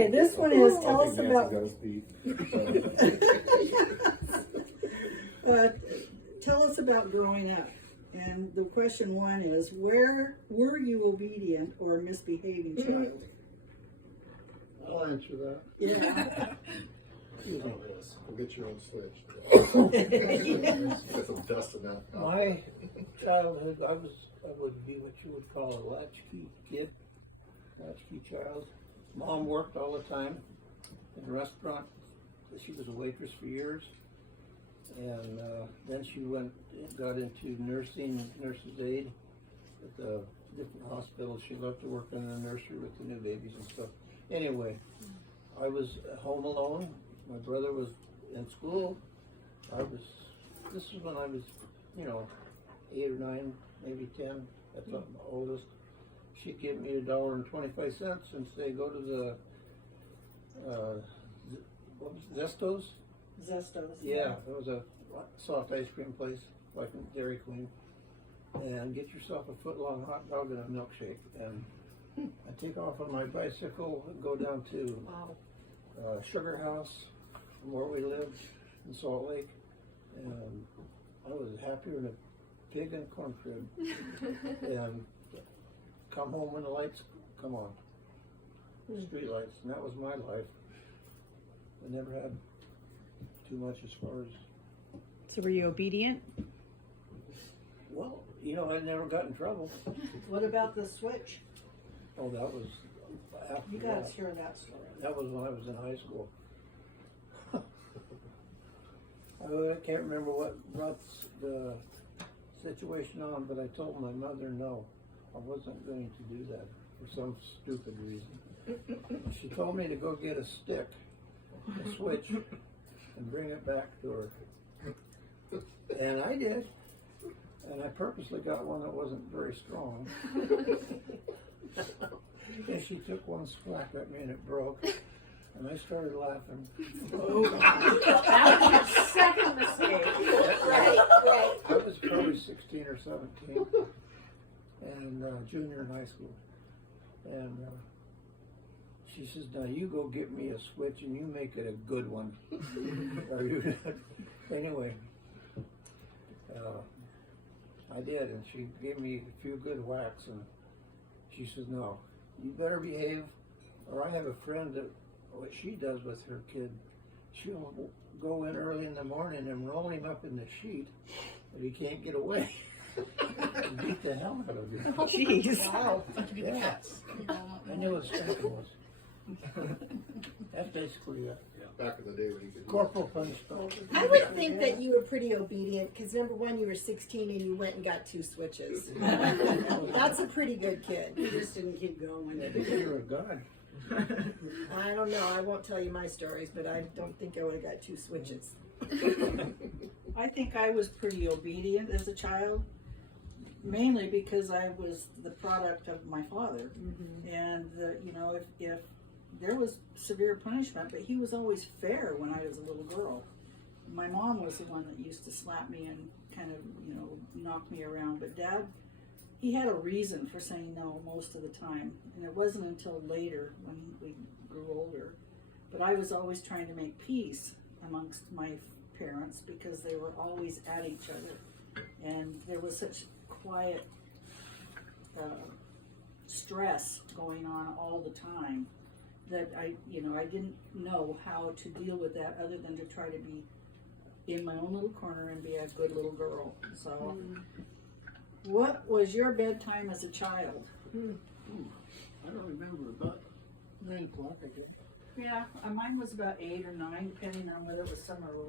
Okay, this one is, tell us about, tell us about growing up. And the question one is, where were you obedient or misbehaving child? I'll answer that. Yeah. You know this. Go get your own switch. Get some dust in that. My childhood, I would be what you would call a latchkey kid, latchkey child. Mom worked all the time in a restaurant. She was a waitress for years, and then she got into nursing, nurse's aide at the different hospitals. She loved to work in the nursery with the new babies and stuff. Anyway, I was home alone. My brother was in school. This is when I was, 8 or 9, maybe 10, at the oldest. She'd give me $1.25 and say, go to the, what was it, Zestos? Zestos. Yeah, it was a soft ice cream place, like a Dairy Queen. And get yourself a foot-long hot dog and a milkshake. And I take off on my bicycle and go down to Sugar House, from where we lived in Salt Lake. And I was happier than a pig in a corn crib. And come home when the lights come on, street lights, and that was my life. I never had too much as far as. So were you obedient? Well, I never got in trouble. What about the switch? Oh, that was after You gotta that. share that story. That was when I was in high school. I can't remember what brought the situation on, but I told my mother no, I wasn't going to do that for some stupid reason. She told me to go get a stick, a switch, and bring it back to her. And I did. And I purposely got one that wasn't very strong. And she took one smack at me and it broke. And I started laughing. That was your second mistake. Right. I was probably 16 or 17, and junior in high school. And she says, now you go get me a switch and you make it a good one. Anyway, I did, and she gave me a few good whacks, and she says, no, you better behave, or I have a friend that what she does with her kid, she'll go in early in the morning and roll him up in the sheet, but he can't get away. And beat the hell out of him. Jeez. Wow. Yeah. I knew what spanking was. That's basically Back in the day when you could. corporal punishment. I would think that you were pretty obedient because number one, you were 16 and you went and got 2 switches. That's a pretty good kid. You just didn't keep going. You're a god. I don't know. I won't tell you my stories, but I don't think I would have got 2 switches. I think I was pretty obedient as a child, mainly because I was the product of my father. And, if there was severe punishment, but he was always fair when I was a little girl. My mom was the one that used to slap me and kind of, knock me around. But Dad, he had a reason for saying no most of the time. And it wasn't until later when we grew older. But I was always trying to make peace amongst my parents because they were always at each other. And there was such quiet stress going on all the time that I didn't know how to deal with that other than to try to be in my own little corner and be a good little girl. So, what was your bedtime as a child? I don't remember, about 9 o'clock, I guess. Yeah, mine was about 8 or 9, depending on whether it was summer or